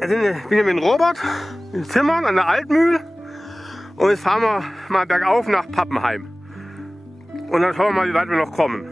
Ich bin hier mit Robert in Zimmern an der Altmühl und jetzt fahren wir mal bergauf nach Pappenheim. Und dann schauen wir mal, wie weit wir noch kommen.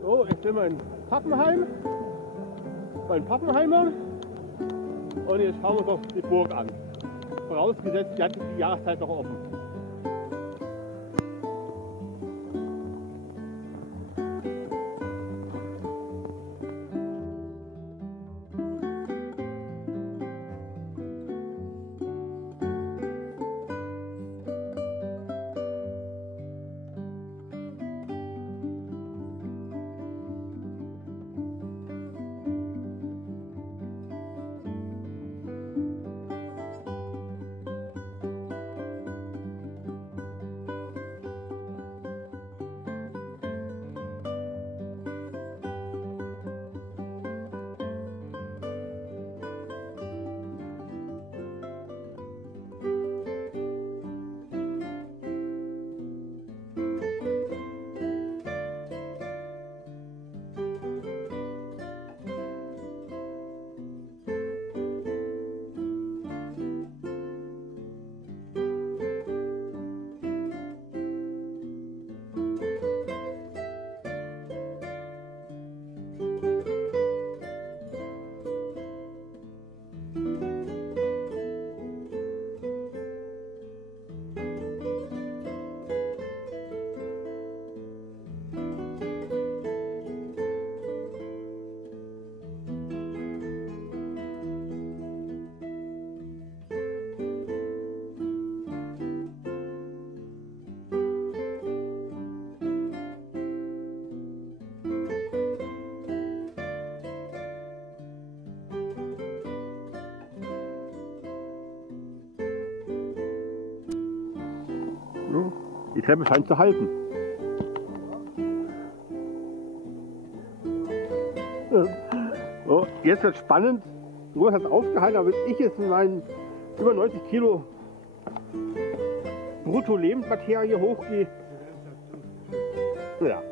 So, jetzt sind wir in Pappenheim, bei den Pappenheimern und jetzt schauen wir uns doch die Burg an. Vorausgesetzt, die hat die Jahreszeit noch offen. Die Treppe scheint zu halten. So, jetzt wird spannend. Nur hat es aufgehalten, aber wenn ich jetzt in meinen über 90 Kilo Brutto-Lebensmaterie hochgehe. Ja.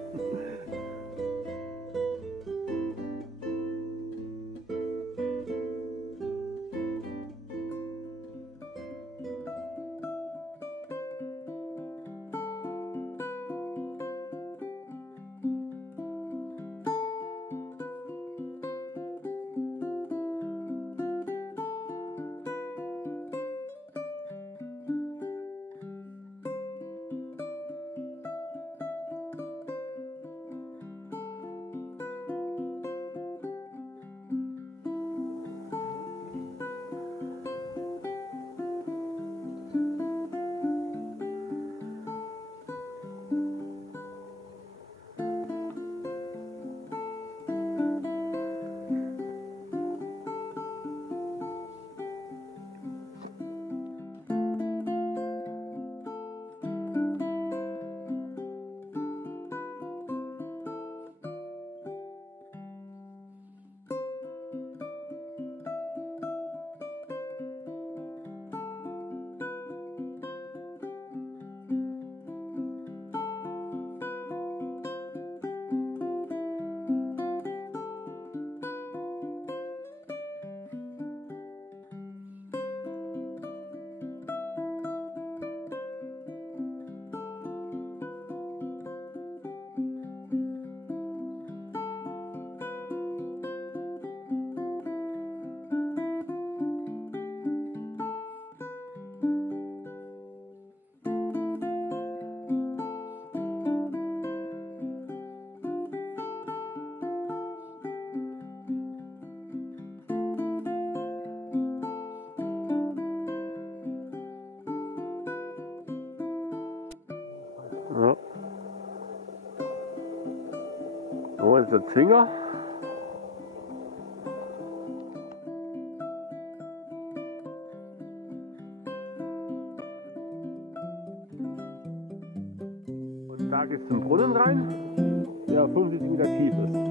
der Zwinger. Und da geht es zum Brunnen rein, der 50 Meter tief ist.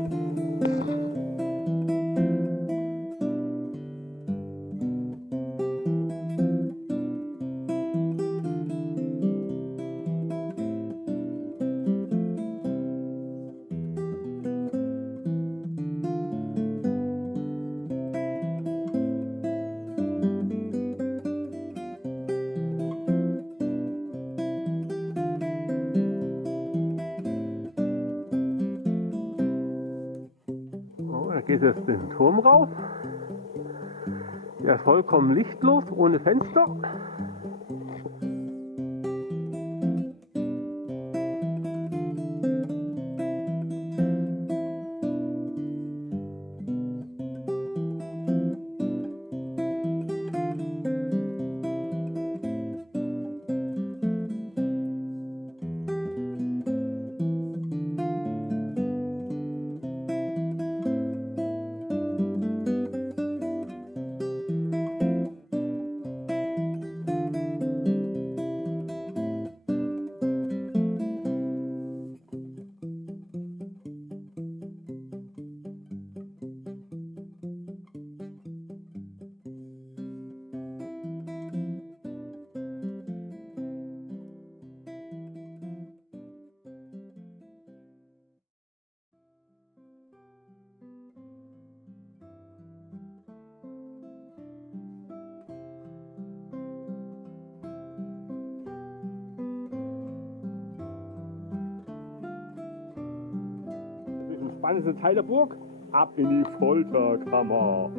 Da geht es jetzt den Turm rauf. Der ist vollkommen lichtlos, ohne Fenster. Spannendste Teil der Burg, ab in die Folterkammer.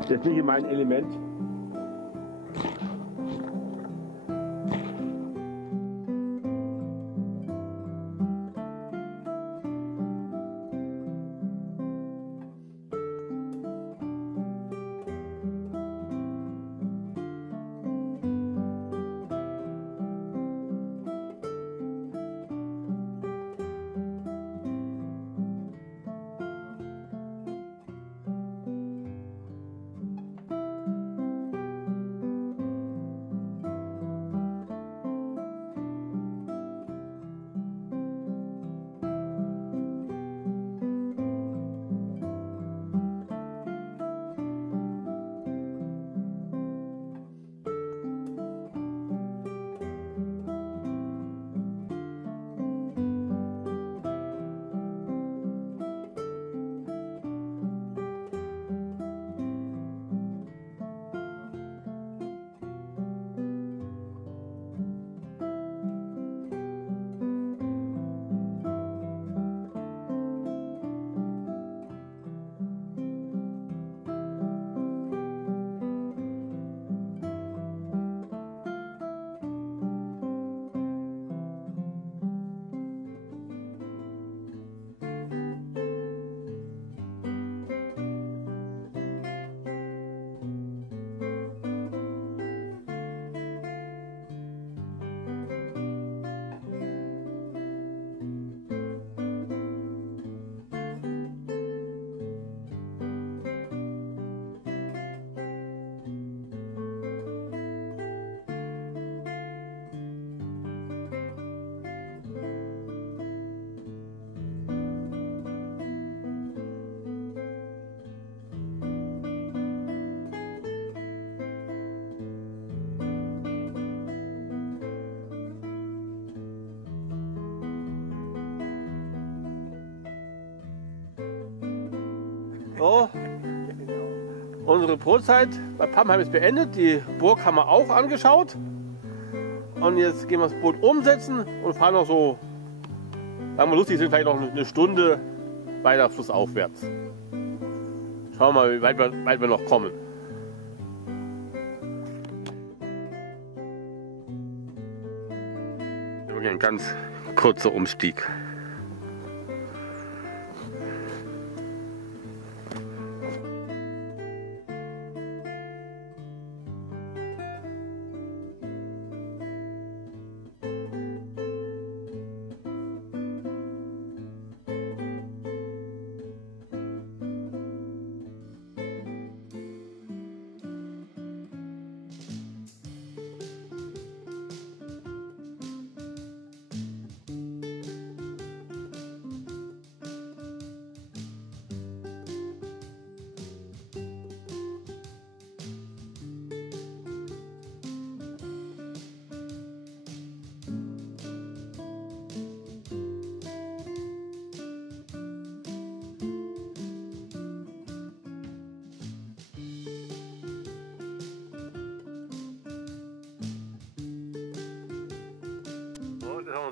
Das ist nicht mein Element. So, unsere Brotzeit bei Pappenheim ist beendet. Die Burg haben wir auch angeschaut. Und jetzt gehen wir das Boot umsetzen und fahren noch so, sagen wir lustig, sind vielleicht noch eine Stunde weiter flussaufwärts. Schauen wir mal, wie weit wir noch kommen. Wirklich ein ganz kurzer Umstieg.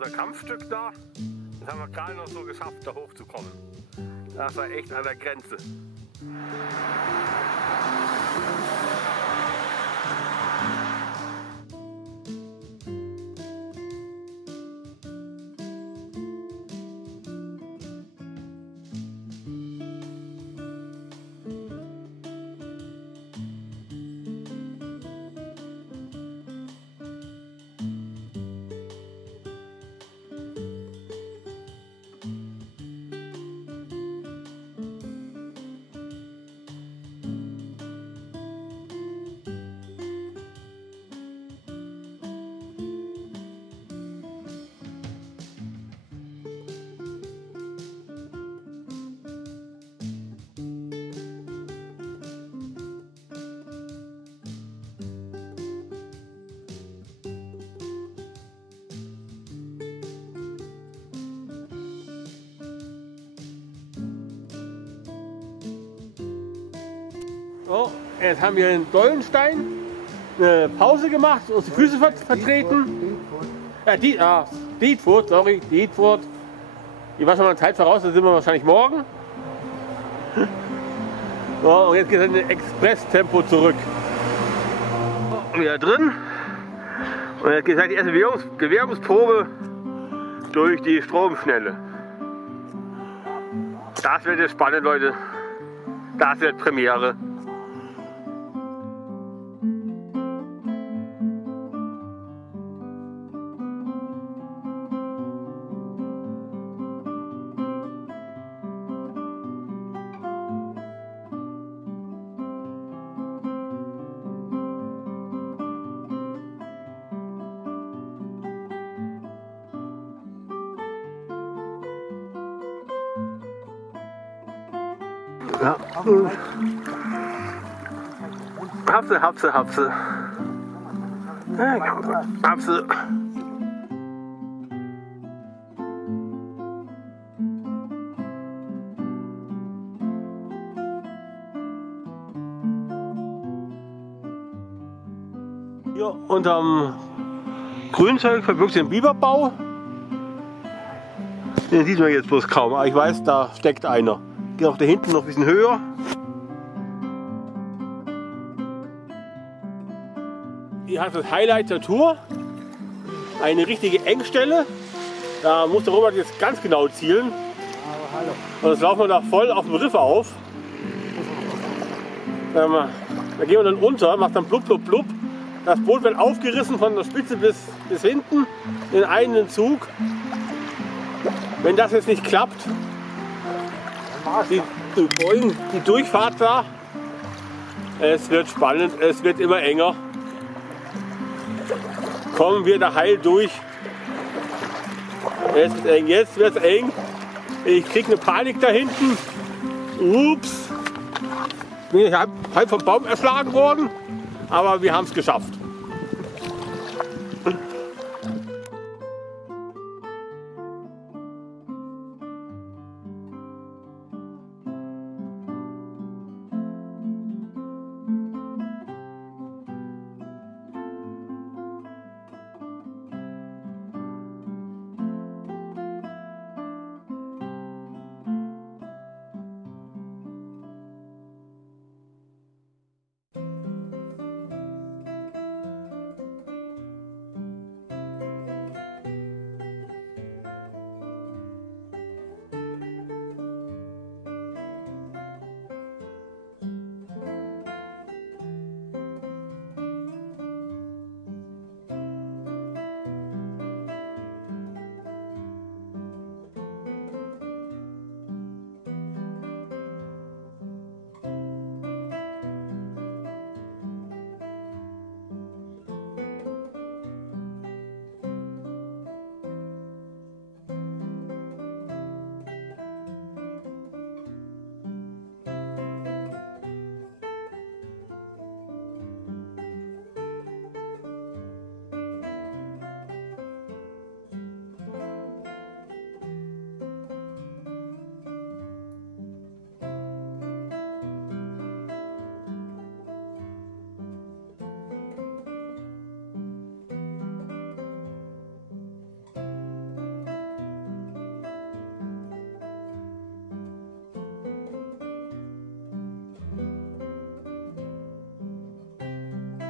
unser Kampfstück da. Das haben wir gerade noch so geschafft, da hochzukommen. Das war echt an der Grenze. So, jetzt haben wir in Dollenstein eine Pause gemacht, uns die Füße vertreten. Dietfurt, sorry, Dietfurt. Die war schon mal eine Zeit voraus, da sind wir wahrscheinlich morgen. So, und jetzt geht es in Express-Tempo zurück. So, wieder drin. Und jetzt geht halt die erste Bewährungsprobe durch die Stromschnelle. Das wird jetzt spannend, Leute. Das wird Premiere. Ja. Hapse. Hapse. Hier unterm Grünzeug verbirgt sich ein Biberbau. Den sieht man jetzt bloß kaum, aber ich weiß, da steckt einer. Geht auch da hinten noch ein bisschen höher. Hier hat das Highlight der Tour. Eine richtige Engstelle. Da muss der Robert jetzt ganz genau zielen. Und jetzt laufen wir da voll auf dem Riff auf. Da gehen wir dann unter, macht dann blub, blub, blub. Das Boot wird aufgerissen von der Spitze bis hinten in einen Zug. Wenn das jetzt nicht klappt, die Durchfahrt da, es wird spannend, es wird immer enger. Kommen wir da heil durch. Jetzt wird es eng. Ich kriege eine Panik da hinten. Ups. Bin ich halb vom Baum erschlagen worden, aber wir haben es geschafft.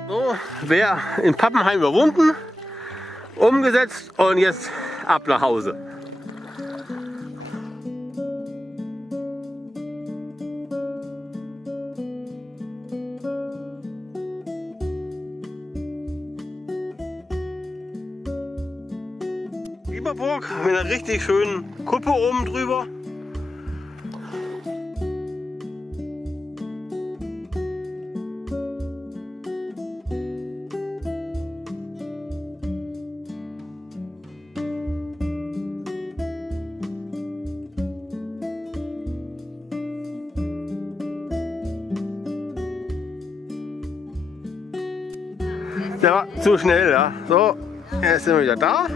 So, Wehr in Pappenheim überwunden, umgesetzt und jetzt ab nach Hause. Bieberburg mit einer richtig schönen Kuppe oben drüber. Der war zu schnell, ja. So, jetzt sind wir wieder da.